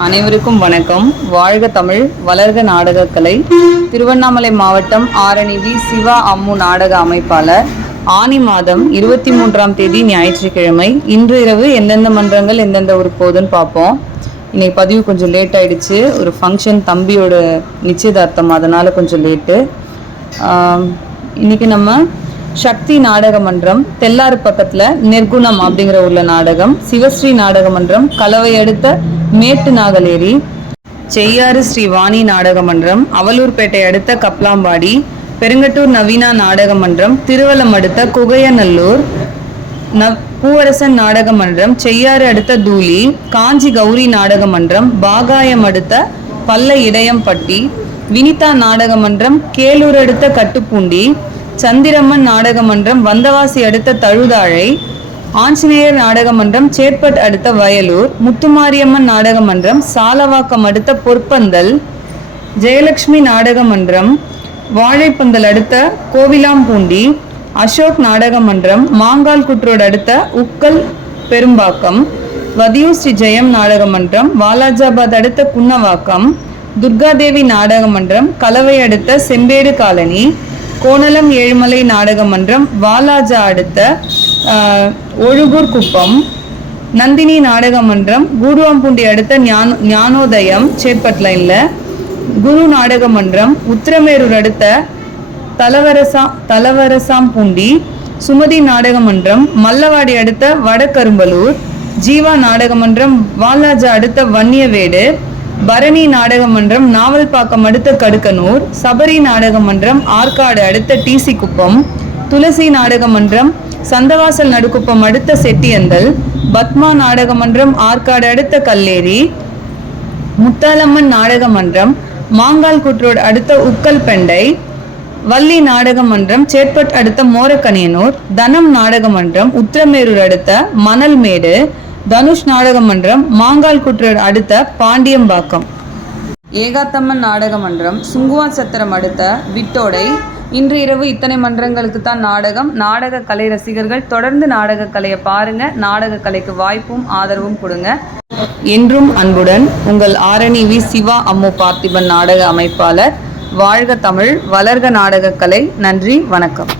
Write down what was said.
அனைவருக்கும் வணக்கம். வாழ்க தமிழ், வளர்க நாடகக்கலை. திருவண்ணாமலை மாவட்டம் ஆரணி வி. சிவா அம்மு நாடக அமைப்பாளர். ஆனி மாதம் 23ஆம் தேதி ஞாயிற்றுக்கிழமை. இன்று இரவு எந்தெந்த மன்றங்கள் எந்தெந்த ஊருக்கு போகுதுன்னு பார்ப்போம். இன்னைக்கு பதிவு கொஞ்சம் லேட் ஆயிடுச்சு. ஒரு ஃபங்க்ஷன், தம்பியோட நிச்சயதார்த்தம், அதனால கொஞ்சம் லேட்டு. இன்னைக்கு நம்ம சக்தி நாடக மன்றம் தெல்லாறு பக்கத்தில் நெற்குணம் அப்படிங்கிற ஊரில் நாடகம். சிவஸ்ரீ நாடக மன்றம் கலவை அடுத்த மேட்டு நாகலேரி. செய்யாறு ஸ்ரீ வாணி நாடக மன்றம் அவலூர்பேட்டை அடுத்த கப்லாம்பாடி. பெருங்கட்டூர் நவீனா நாடக மன்றம் திருவல்லம் அடுத்த குகையநல்லூர். பூவரசன் நாடக மன்றம் செய்யாறு அடுத்த தூளி. காஞ்சி கௌரி நாடக மன்றம் பாகாயம் அடுத்த பல்ல இடையம்பட்டி. வினிதா நாடக மன்றம் கேலூர் அடுத்த கட்டுப்பூண்டி. சந்திரம்மன் நாடக மன்றம் வந்தவாசி அடுத்த தழுதாழை. ஆஞ்சநேயர் நாடக மன்றம் சேட்பட் அடுத்த வயலூர். முத்துமாரியம்மன் நாடக மன்றம் சாலவாக்கம் அடுத்த பொற்பந்தல். ஜெயலட்சுமி நாடக மன்றம் வாழைப்பந்தல் அடுத்த கோவிலாம்பூண்டி. அசோக் நாடக மன்றம் மாங்கால் குற்றோடு அடுத்த உக்கல் பெரும்பாக்கம். வதியூர் ஸ்ரீ ஜெயம் நாடக மன்றம் வாலாஜாபாத் அடுத்த குன்னவாக்கம். துர்காதேவி நாடக மன்றம் கலவை அடுத்த செம்பேடு காலனி. கோணலம் ஏழுமலை நாடக மன்றம் வாலாஜா அடுத்த ஒழுகூர் குப்பம். நந்தினி நாடக மன்றம் கூடுவாம்பூண்டி அடுத்த ஞானோதயம் சேட்பட் லைன்ல. குரு நாடக மன்றம் உத்திரமேரூர் அடுத்த தலவரசாம்பூண்டி. சுமதி நாடக மன்றம் மல்லவாடி அடுத்த வடகரும்பலூர். ஜீவா நாடக மன்றம் வாலாஜா அடுத்த வன்னியவேடு. பரணி நாடக மன்றம் நாவல்பாக்கம் அடுத்த கடுக்கனூர். சபரி நாடக மன்றம் ஆற்காடு அடுத்த டிசி குப்பம். துளசி நாடக மன்றம் சந்தவாசல் நடுக்குப்பம் அடுத்த செட்டியந்தல். பத்மா நாடக மன்றம் ஆற்காடு அடுத்த கல்லேரி. முத்தாலம்மன் நாடக மன்றம் மாங்கால் குற்றோடு அடுத்த உக்கல் பெண்டை. வள்ளி நாடக மன்றம் சேட்பட் அடுத்த மோரக்கனியனூர். தனம் நாடக மன்றம் உத்திரமேரூர் அடுத்த மணல்மேடு. தனுஷ் நாடக மன்றம் மாங்கால் குற்றோடு அடுத்த பாண்டியம்பாக்கம். ஏகாத்தம்மன் நாடக மன்றம் சுங்குவான் சத்திரம் அடுத்த விட்டோடை. இன்று இரவு இத்தனை மன்றங்களுக்கு தான் நாடகம். நாடக கலை ரசிகர்கள் தொடர்ந்து நாடக கலையை பாருங்க. நாடக கலைக்கு வாய்ப்பும் ஆதரவும் கொடுங்க. என்றும் அன்புடன் உங்கள் ஆரணி வி. சிவா அம்மு பார்த்திபன் நாடக அமைப்பாளர். வாழ்க தமிழ், வளர்க நாடக கலை. நன்றி, வணக்கம்.